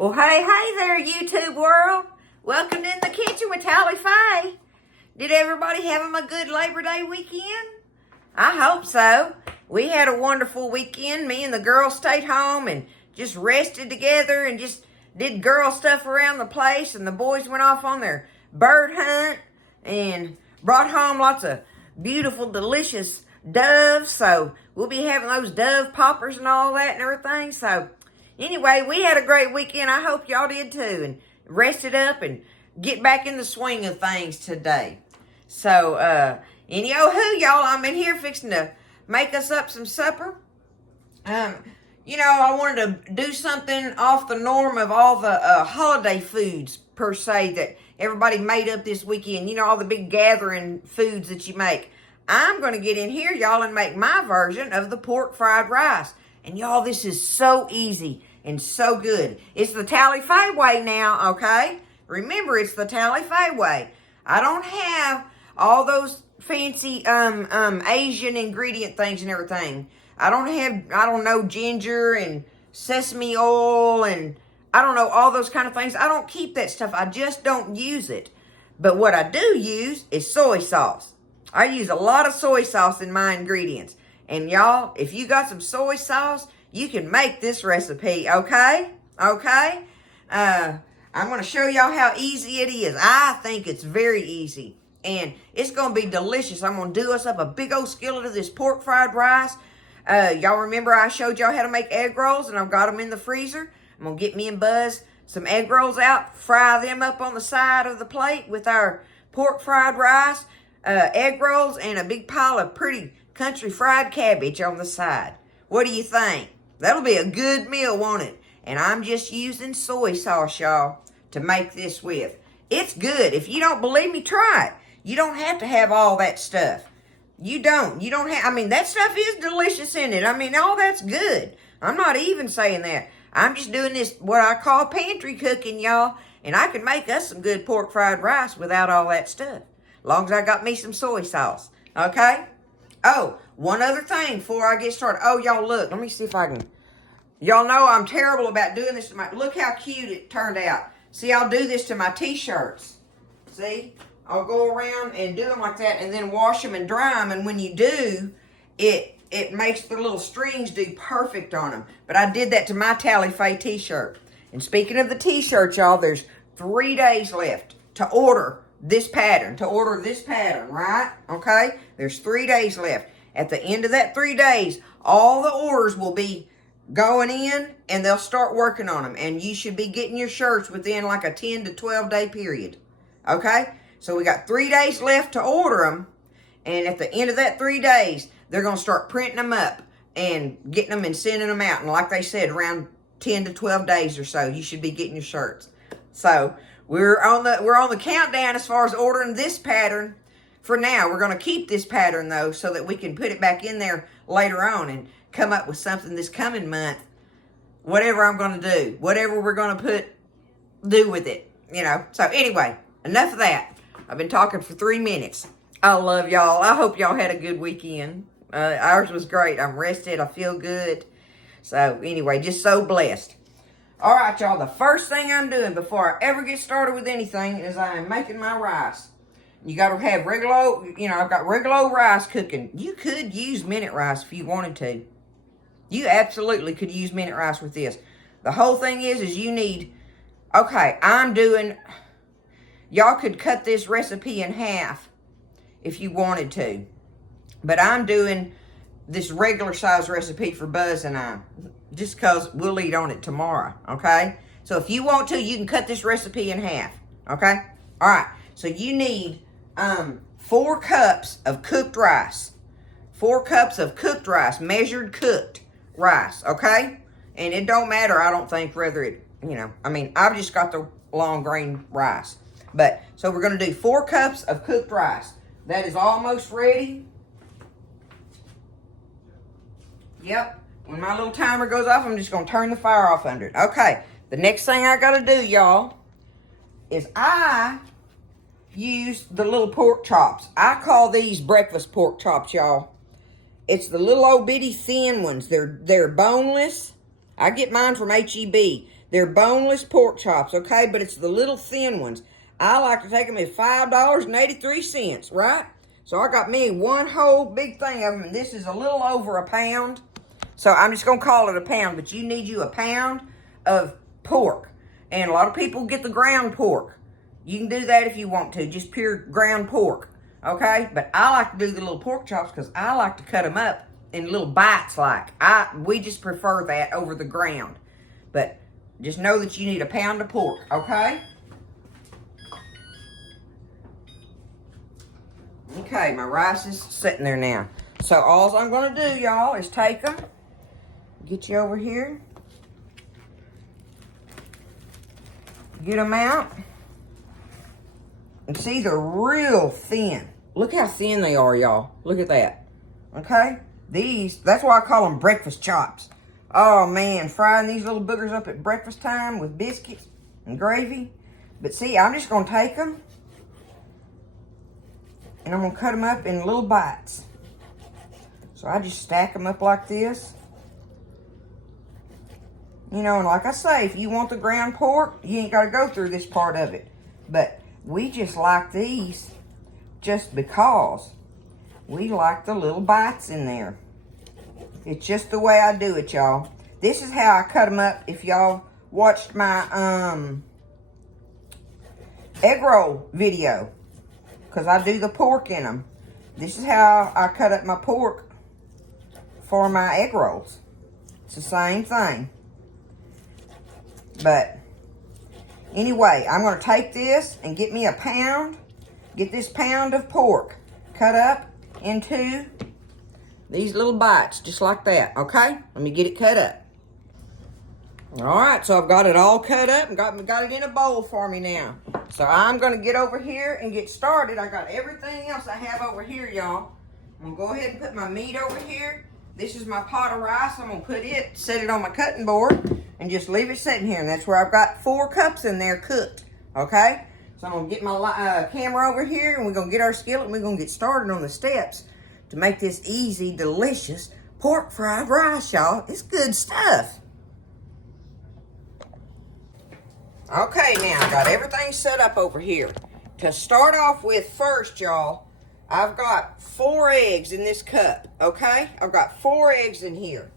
Well, hey there, YouTube world. Welcome in the kitchen with Tally Faye. Did everybody have a good Labor Day weekend? I hope so. We had a wonderful weekend. Me and the girls stayed home and just rested together and just did girl stuff around the place. And the boys went off on their bird hunt and brought home lots of beautiful, delicious doves. So we'll be having those dove poppers and all that and everything. So anyway, we had a great weekend. I hope y'all did too. And rested up and get back in the swing of things today. So, y'all, I'm in here fixing to make us up some supper. I wanted to do something off the norm of all the holiday foods, per se, that everybody made up this weekend. You know, all the big gathering foods that you make. I'm going to get in here, y'all, and make my version of the pork fried rice. And y'all, this is so easy and so good. It's the Tally Faye way now, okay? Remember, it's the Tally Faye way. I don't have all those fancy Asian ingredient things and everything. I don't know, ginger and sesame oil and I don't know, all those kind of things. I don't keep that stuff. I just don't use it. But what I do use is soy sauce. I use a lot of soy sauce in my ingredients. And y'all, if you got some soy sauce, you can make this recipe, okay? Okay? I'm going to show y'all how easy it is. I think it's very easy. And it's going to be delicious. I'm going to do us up a big old skillet of this pork fried rice. Y'all remember I showed y'all how to make egg rolls, and I've got them in the freezer. I'm going to get me and Buzz some egg rolls out, fry them up on the side of the plate with our pork fried rice, egg rolls, and a big pile of pretty country fried cabbage on the side. What do you think? That'll be a good meal, won't it? And I'm just using soy sauce, y'all, to make this with. It's good. If you don't believe me, try it. You don't have to have all that stuff. You don't have, that stuff is delicious in it. All that's good. I'm not even saying that. I'm just doing this, what I call pantry cooking, y'all. And I can make us some good pork fried rice without all that stuff. As long as I got me some soy sauce. Okay? Oh, one other thing before I get started. Oh, y'all, look. Let me see if I can. Y'all know I'm terrible about doing this to my. Look how cute it turned out. See, I'll do this to my t-shirts. See? I'll go around and do them like that and then wash them and dry them. And when you do, it makes the little strings do perfect on them. But I did that to my Tally Faye t-shirt. And speaking of the t-shirt, y'all, there's 3 days left to order this pattern, right? Okay? There's 3 days left. At the end of that 3 days, all the orders will be going in and they'll start working on them. And you should be getting your shirts within like a 10 to 12 day period. Okay? So we got 3 days left to order them. And at the end of that 3 days, they're going to start printing them up and getting them and sending them out. And like they said, around 10 to 12 days or so, you should be getting your shirts. So we're on the countdown as far as ordering this pattern for now. We're going to keep this pattern, though, so that we can put it back in there later on and come up with something this coming month. Whatever I'm going to do. Whatever we're going to do with it. So anyway, enough of that. I've been talking for 3 minutes. I love y'all. I hope y'all had a good weekend. Ours was great. I'm rested. I feel good. So anyway, just so blessed. All right, y'all. The first thing I'm doing before I ever get started with anything is I am making my rice. You got to have regular, I've got regular rice cooking. You could use minute rice if you wanted to. You absolutely could use minute rice with this. The whole thing is you need, y'all could cut this recipe in half if you wanted to. But I'm doing this regular size recipe for Buzz and I. Just because we'll eat on it tomorrow, okay? So if you want to, you can cut this recipe in half, okay? All right, so you need 4 cups of cooked rice. 4 cups of cooked rice, measured cooked rice, okay? And it don't matter, I don't think, whether it, I've just got the long grain rice. But, so we're going to do 4 cups of cooked rice. That is almost ready. Yep. When my little timer goes off, I'm just going to turn the fire off under it. Okay. The next thing I got to do, y'all, is I use the little pork chops. I call these breakfast pork chops, y'all. It's the little old bitty thin ones. They're boneless. I get mine from H-E-B. They're boneless pork chops, okay? But it's the little thin ones. I like to take them at $5.83, right? So I got me one whole big thing of them, and this is a little over a pound. So I'm just going to call it a pound, but you need you a pound of pork. And a lot of people get the ground pork. You can do that if you want to, just pure ground pork, okay? But I like to do the little pork chops because I like to cut them up in little bites like. We just prefer that over the ground. But just know that you need a pound of pork, okay? Okay, my rice is sitting there now. So all I'm going to do, y'all, is take them. Get you over here. Get them out. And see, they're real thin. Look how thin they are, y'all. Look at that. Okay? That's why I call them breakfast chops. Oh, man. Frying these little boogers up at breakfast time with biscuits and gravy. But see, I'm just going to take them. And I'm going to cut them up in little bites. So I just stack them up like this. You know, and like I say, if you want the ground pork, you ain't got to go through this part of it. But we just like these just because we like the little bites in there. It's just the way I do it, y'all. This is how I cut them up. If y'all watched my egg roll video, because I do the pork in them. This is how I cut up my pork for my egg rolls. It's the same thing. But anyway, I'm going to take this and get me a pound. Get this pound of pork cut up into these little bites, just like that, okay? Let me get it cut up. All right, so I've got it all cut up and got it in a bowl for me now. So I'm going to get over here and get started. I got everything else I have over here, y'all. I'm going to go ahead and put my meat over here. This is my pot of rice. I'm going to set it on my cutting board and just leave it sitting here. And that's where I've got 4 cups in there cooked, okay? So I'm going to get my camera over here, and we're going to get our skillet, and we're going to get started on the steps to make this easy, delicious pork fried rice, y'all. It's good stuff. Okay, now I got everything set up over here. To start off with first, y'all, I've got 4 eggs in this cup, okay? I've got 4 eggs in here.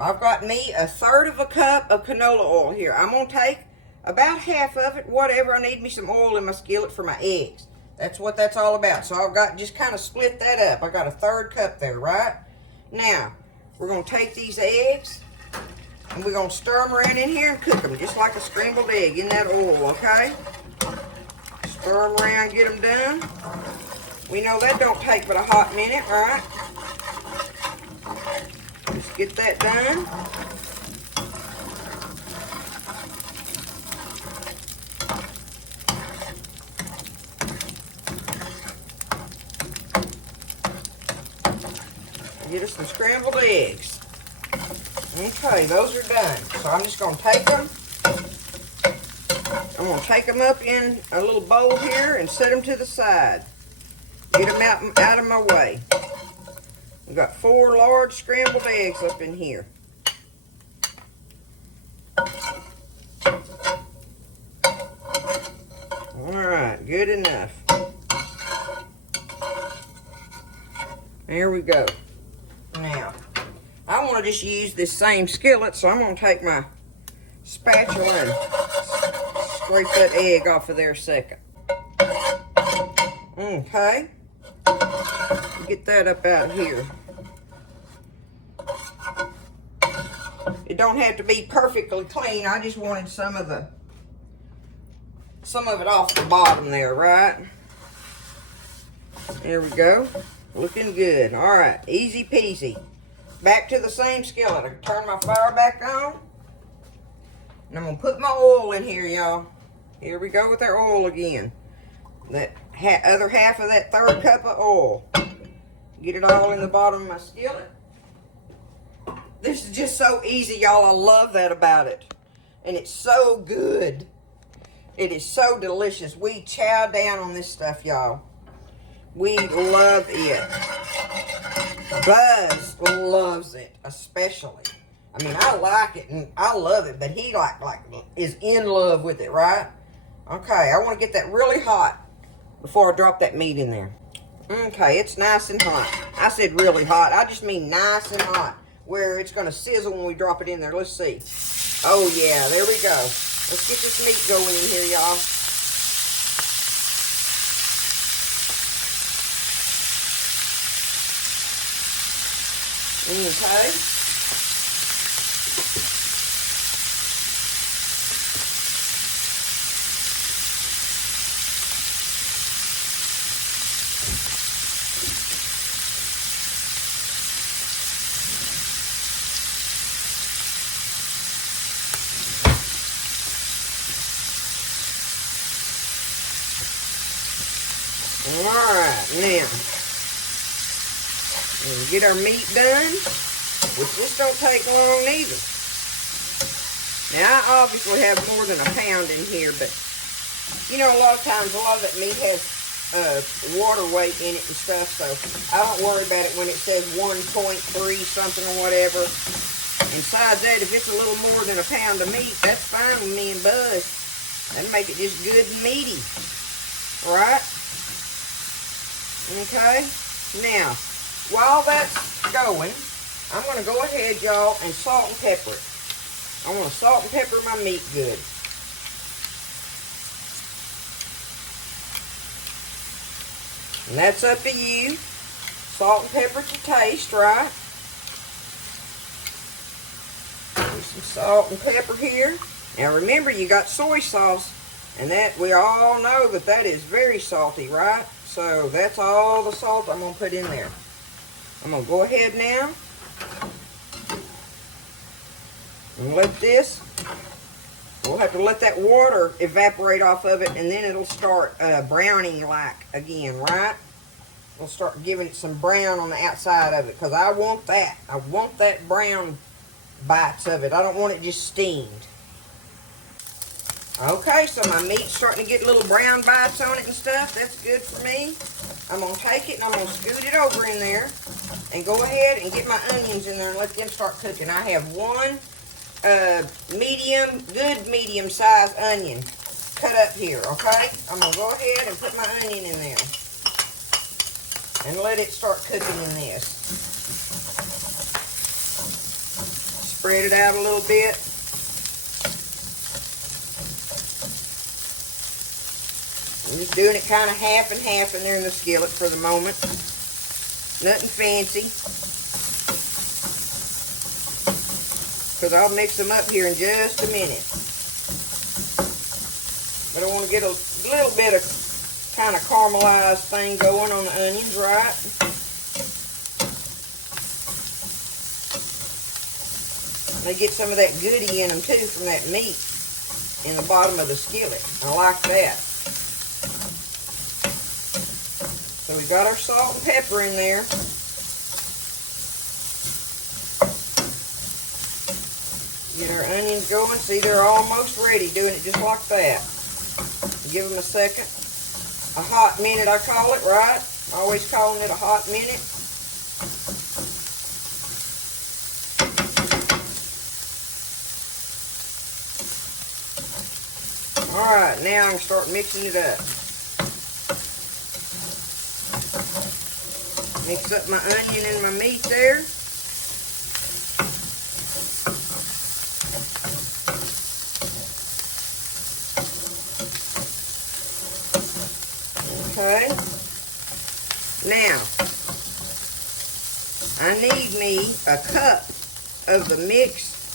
I've got me 1/3 of a cup of canola oil here. I'm going to take about half of it, whatever. I need me some oil in my skillet for my eggs. That's what that's all about. So I've got just kind of split that up. I got 1/3 cup there, right? Now, we're going to take these eggs and we're going to stir them around in here and cook them just like a scrambled egg in that oil, okay? Stir them around, get them done. We know that don't take but a hot minute, right? Just get that done. Get us some scrambled eggs. Okay, those are done. So I'm just going to take them. I'm going to take them up in a little bowl here and set them to the side. Get them out of my way. We've got 4 large scrambled eggs up in here. All right, good enough. There we go. Now, I want to just use this same skillet, so I'm going to take my spatula and scrape that egg off of there a second. Okay. Get that up out of here. It don't have to be perfectly clean. I just wanted some of it off the bottom there, right? There we go. Looking good. All right, easy peasy. Back to the same skillet. I can turn my fire back on. And I'm going to put my oil in here, y'all. Here we go with our oil again. That other half of that 1/3 cup of oil. Get it all in the bottom of my skillet. This is just so easy, y'all. I love that about it. And it's so good. It is so delicious. We chow down on this stuff, y'all. We love it. Buzz loves it, especially. I mean, I like it and I love it, but he like is in love with it, right? Okay, I want to get that really hot before I drop that meat in there. Okay, it's nice and hot. I said really hot. I just mean nice and hot, where it's going to sizzle when we drop it in there. Let's see. Oh, yeah, there we go. Let's get this meat going in here, y'all. Okay. Alright, now, we'll get our meat done, which this don't take long either. Now, I obviously have more than a pound in here, but, you know, a lot of times, a lot of that meat has water weight in it and stuff, so I don't worry about it when it says 1.3 something or whatever. And besides that, if it's a little more than a pound of meat, that's fine with me and Buzz. That'll make it just good and meaty, right? Okay, now, while that's going, I'm going to go ahead, y'all, and salt and pepper it. I want to salt and pepper my meat good. And that's up to you. Salt and pepper to taste, right? Put some salt and pepper here. Now remember, you got soy sauce, and that we all know that that is very salty, right? So that's all the salt I'm going to put in there. I'm going to go ahead now and let this, we'll have to let that water evaporate off of it, and then it'll start browning like again, right? We'll start giving it some brown on the outside of it, because I want that. I want that brown bites of it. I don't want it just steamed. Okay, so my meat's starting to get little brown bites on it and stuff. That's good for me. I'm going to take it and I'm going to scoot it over in there and go ahead and get my onions in there and let them start cooking. I have one good medium-sized onion cut up here, okay? I'm going to go ahead and put my onion in there and let it start cooking in this. Spread it out a little bit. I'm just doing it kind of half and half in there in the skillet for the moment. Nothing fancy. Because I'll mix them up here in just a minute. But I want to get a little bit of kind of caramelized thing going on the onions, right? They get some of that goodie in them too from that meat in the bottom of the skillet. I like that. So we got our salt and pepper in there. Get our onions going. See, they're almost ready, doing it just like that. Give them a second. A hot minute, I call it, right? Always calling it a hot minute. Alright, now I'm going to start mixing it up. Mix up my onion and my meat there. Okay. Now, I need me a cup of the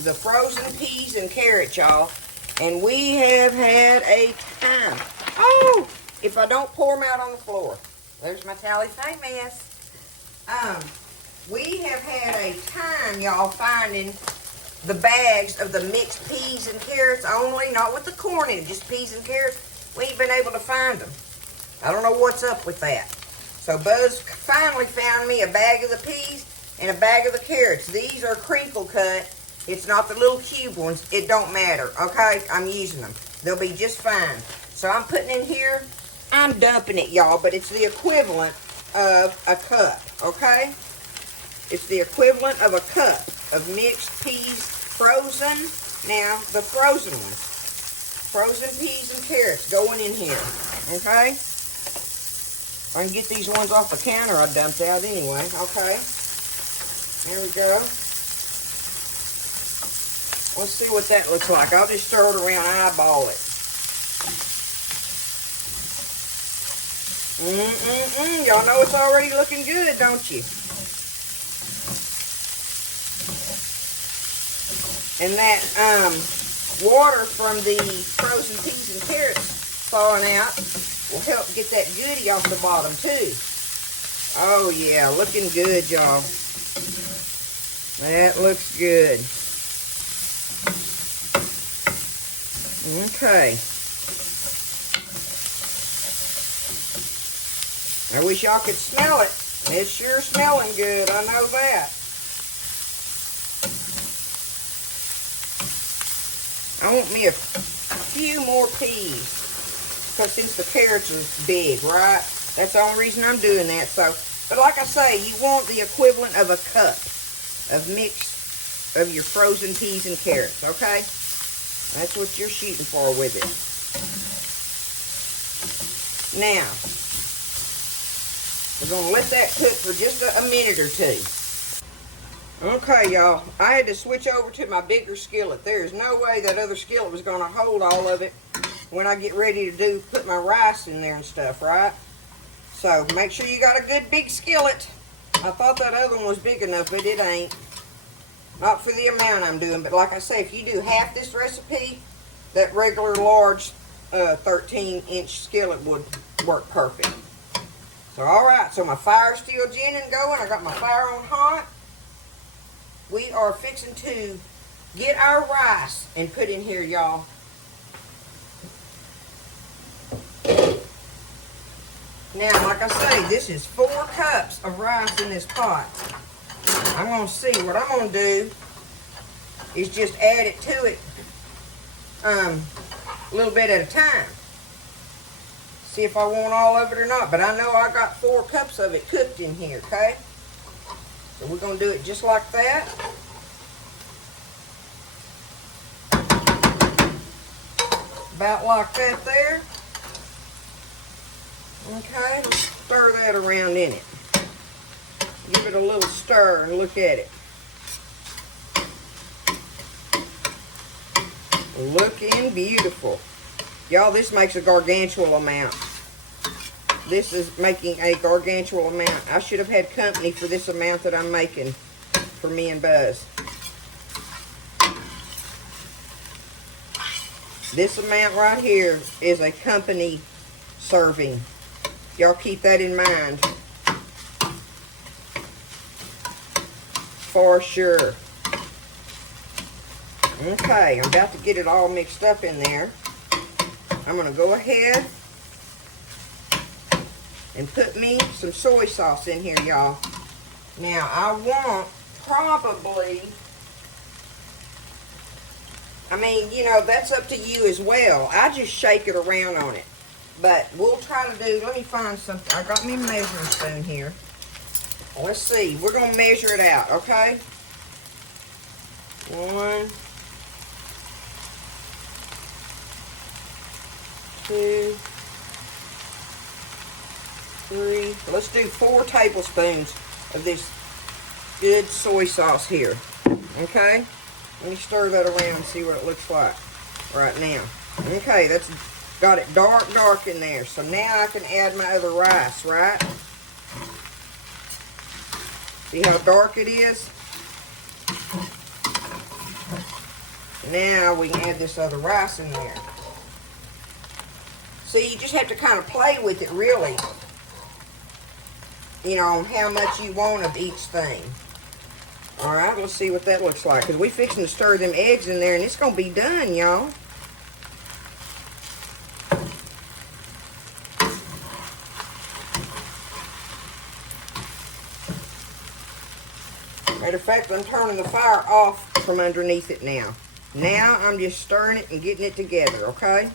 the frozen peas and carrots, y'all. And we have had a time. Oh, if I don't pour them out on the floor. There's my tally thing mess. We have had a time, y'all, finding the bags of the mixed peas and carrots only, not with the corn in it, just peas and carrots. We ain't been able to find them. I don't know what's up with that. So Buzz finally found me a bag of the peas and a bag of the carrots. These are crinkle cut. It's not the little cube ones. It don't matter, okay? I'm using them. They'll be just fine. So I'm putting in here, I'm dumping it, y'all, but it's the equivalent of a cup, okay? It's the equivalent of a cup. of mixed peas, frozen. Now, the frozen ones. Frozen peas and carrots going in here, okay? If I can get these ones off the counter I dumped out anyway, okay? There we go. Let's see what that looks like. I'll just stir it around, eyeball it. Y'all know it's already looking good, don't you? And that water from the frozen peas and carrots thawing out will help get that goodie off the bottom too. Oh yeah, looking good, y'all. That looks good. Okay. I wish y'all could smell it. It's sure smelling good, I know that. I want me a few more peas. Because since the carrots are big, right? That's the only reason I'm doing that. So, but like I say, you want the equivalent of a cup of mixed of your frozen peas and carrots, okay? That's what you're shooting for with it. Now, we're going to let that cook for just a minute or two. Okay, y'all. I had to switch over to my bigger skillet. There's no way that other skillet was going to hold all of it when I get ready to put my rice in there and stuff, right? So, make sure you got a good big skillet. I thought that other one was big enough, but it ain't. Not for the amount I'm doing, but like I say, if you do half this recipe, that regular large 13-inch skillet would work perfect. So, alright, so my fire's still ginning going. I got my fire on hot. We are fixing to get our rice and put in here, y'all. Now, like I say, this is 4 cups of rice in this pot. I'm going to see. What I'm going to do is just add it to it a little bit at a time. See if I want all of it or not. But I know I got 4 cups of it cooked in here, okay? So we're going to do it just like that. About like that there. Okay, let's stir that around in it. Give it a little stir and look at it. Looking beautiful. Y'all, this makes a gargantuan amount. This is making a gargantuan amount. I should have had company for this amount that I'm making for me and Buzz. This amount right here is a company serving. Y'all keep that in mind. For sure. Okay, I'm about to get it all mixed up in there. I'm going to go ahead and put me some soy sauce in here, y'all. Now, I want probably, I mean, you know, that's up to you as well. I just shake it around on it. But we'll try to do, let me find something. I got me a measuring spoon here. Let's see. We're going to measure it out, okay? 1, 2, 3. Let's do 4 tablespoons of this good soy sauce here. Okay? Let me stir that around and see what it looks like right now. Okay, that's got it dark in there. So now I can add my other rice, right? See how dark it is? Now we can add this other rice in there. See, you just have to kind of play with it, really. You know, how much you want of each thing. Alright, let's see what that looks like. Because we're fixing to stir them eggs in there, and it's going to be done, y'all. Matter of fact, I'm turning the fire off from underneath it now. Now I'm just stirring it and getting it together, okay?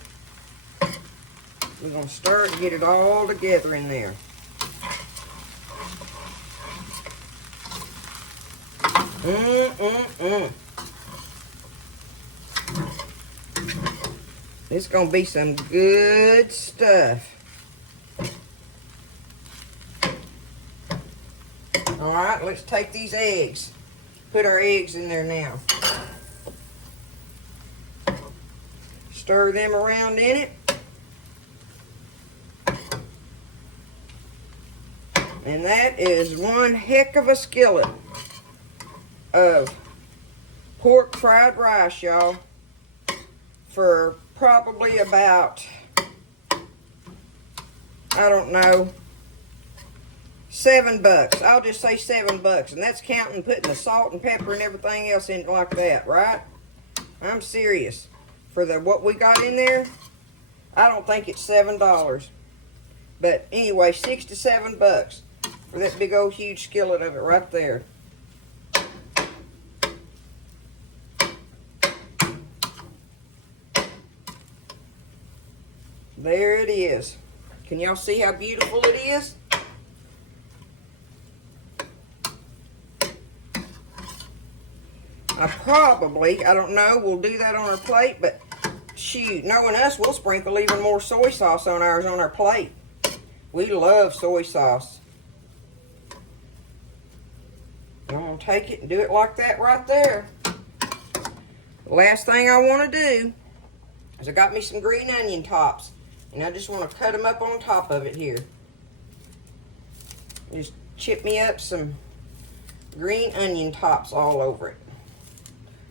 We're going to stir it and get it all together in there. Mm-mm-mm. It's gonna be some good stuff. All right, let's take these eggs. Put our eggs in there now. Stir them around in it. And that is one heck of a skillet of pork fried rice, y'all. For probably about, I don't know, $7. I'll just say $7. And that's counting putting the salt and pepper and everything else in like that, right? I'm serious. For the what we got in there, I don't think it's $7. But anyway, $6 to $7 for that big old huge skillet of it right there. There it is. Can y'all see how beautiful it is? I don't know, we'll do that on our plate, but shoot, knowing us, we'll sprinkle even more soy sauce on ours on our plate. We love soy sauce. I'm going to take it and do it like that right there. The last thing I want to do is I got me some green onion tops. And I just want to cut them up on top of it here. Just chip me up some green onion tops all over it.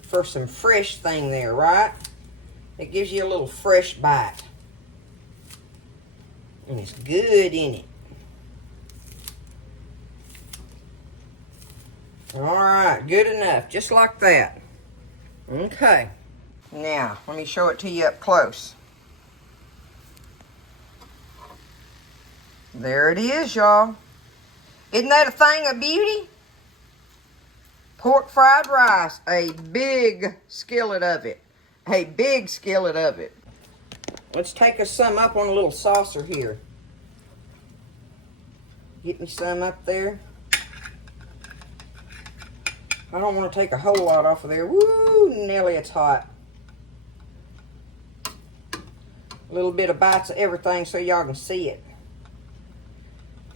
For some fresh thing there, right? It gives you a little fresh bite. And it's good in it. Alright, good enough. Just like that. Okay. Now, let me show it to you up close. There it is, y'all. Isn't that a thing of beauty? Pork fried rice. A big skillet of it. A big skillet of it. Let's take us some up on a little saucer here. Get me some up there. I don't want to take a whole lot off of there. Woo, Nelly, it's hot. A little bit of bites of everything so y'all can see it.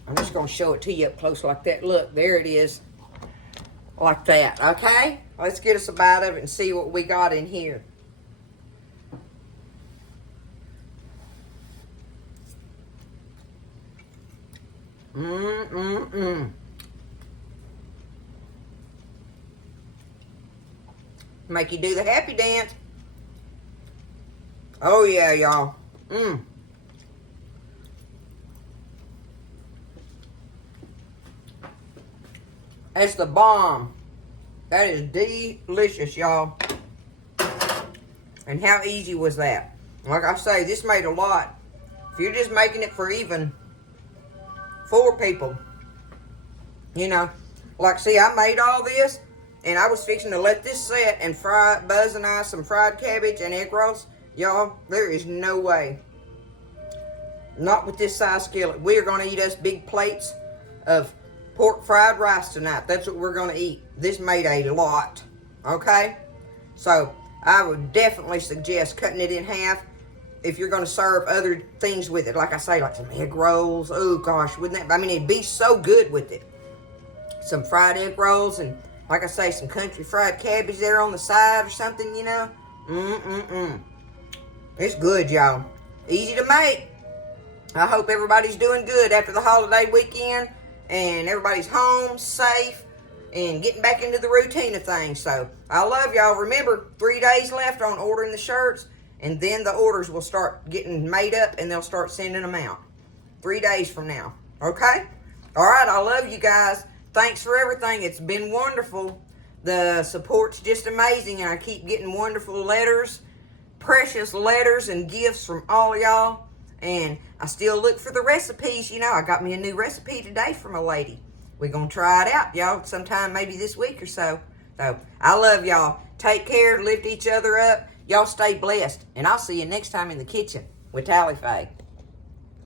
I'm just going to show it to you up close like that. Look, there it is. Like that, okay? Let's get us a bite of it and see what we got in here. Make you do the happy dance. Oh, yeah, y'all. That's the bomb. That is delicious, y'all. And how easy was that? Like I say, this made a lot. If you're just making it for even 4 people, you know. Like, see, I made all this, and I was fixing to let this set and fry Buzz and I some fried cabbage and egg rolls. Y'all, there is no way. Not with this size skillet. We are going to eat us big plates of pork fried rice tonight. That's what we're going to eat. This made a lot. Okay? So, I would definitely suggest cutting it in half if you're going to serve other things with it. Like I say, like some egg rolls. Oh, gosh. Wouldn't that... I mean, it'd be so good with it. Some fried egg rolls and, like I say, some country fried cabbage there on the side or something, you know. It's good, y'all. Easy to make. I hope everybody's doing good after the holiday weekend. And everybody's home, safe, and getting back into the routine of things. So, I love y'all. Remember, 3 days left on ordering the shirts, and then the orders will start getting made up, and they'll start sending them out. 3 days from now. Okay? All right, I love you guys. Thanks for everything. It's been wonderful. The support's just amazing, and I keep getting wonderful letters, precious letters and gifts from all of y'all. And I still look for the recipes. You know, I got me a new recipe today from a lady. We're going to try it out, y'all, sometime maybe this week or so. So, I love y'all. Take care. Lift each other up. Y'all stay blessed. And I'll see you next time in the kitchen with Tally Faye.